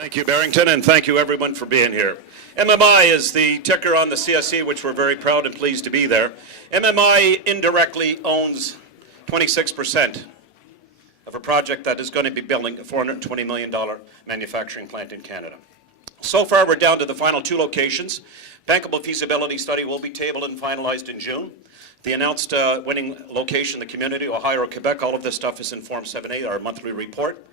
Thank you, Barrington, and thank you, everyone, for being here. MMI is the ticker on the CSE, which we're very proud and pleased to be there. MMI indirectly owns 26% of a project that is going to be building a $420 million manufacturing plant in Canada. So far, we're down to the final two locations. Bankable feasibility study will be tabled and finalized in June. The announced winning location, the community, Ohio or Quebec, all of this stuff is in Form 7A, our monthly report,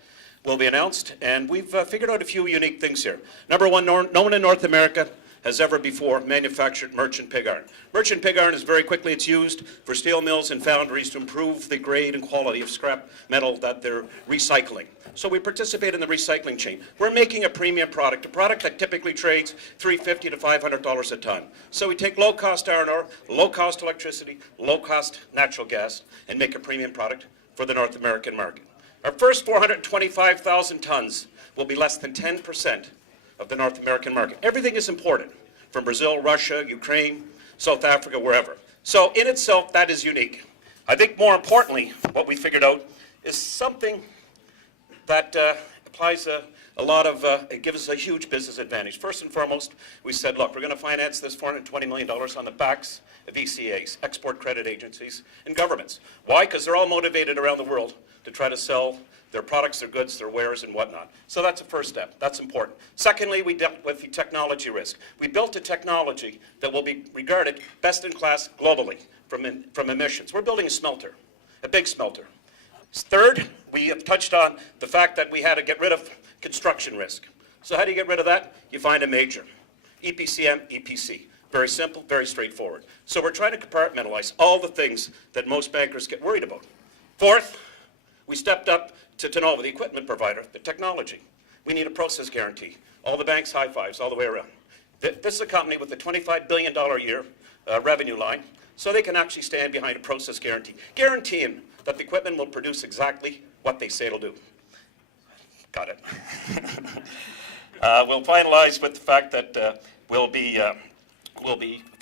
will be announced. And we've figured out a few unique things here. Number one, no one in North America has ever before manufactured merchant pig iron. Merchant pig iron is it's used for steel mills and foundries to improve the grade and quality of scrap metal that they're recycling. So we participate in the recycling chain. We're making a premium product, a product that typically trades $350 to $500 a ton. So we take low-cost iron ore, low-cost electricity, low-cost natural gas, and make a premium product for the North American market. Our first 425,000 tons will be less than 10% of the North American market. Everything is imported from Brazil, Russia, Ukraine, South Africa, wherever. So in itself, that is unique. I think more importantly, what we figured out is something that applies a lot of, it gives us a huge business advantage. First and foremost, we said, look, we're going to finance this $420 million on the backs of ECAs, export credit agencies, and governments. Why? Because they're all motivated around the world to try to sell their products, their goods, their wares, and whatnot. So that's the first step. That's important. Secondly, we dealt with the technology risk. We built a technology that will be regarded best in class globally from emissions. We're building a smelter, a big smelter. Third, we have touched on the fact that we had to get rid of construction risk. So how do you get rid of that? You find a major. EPCM, EPC. Very simple, very straightforward. So we're trying to compartmentalize all the things that most bankers get worried about. Fourth, we stepped up to Nova, the equipment provider, the technology. We need a process guarantee. All the banks high fives all the way around. This is a company with a $25 billion a year revenue line, so they can actually stand behind a process guarantee, guaranteeing that the equipment will produce exactly what they say it'll do. Got it. We'll finalize with the fact that we'll be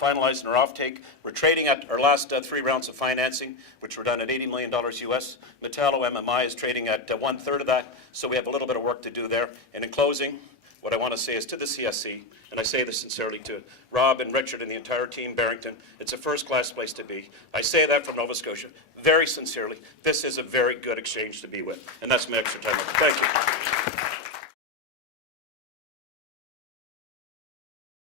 finalizing our offtake. We're trading at our last 3 rounds of financing, which were done at $80 million US. Metalo MMI is trading at 1/3 of that, so we have a little bit of work to do there. And in closing, what I want to say is to the CSE, and I say this sincerely to Rob and Richard and the entire team, Barrington, it's a first-class place to be. I say that from Nova Scotia, very sincerely. This is a very good exchange to be with, and that's my extra time. Thank you.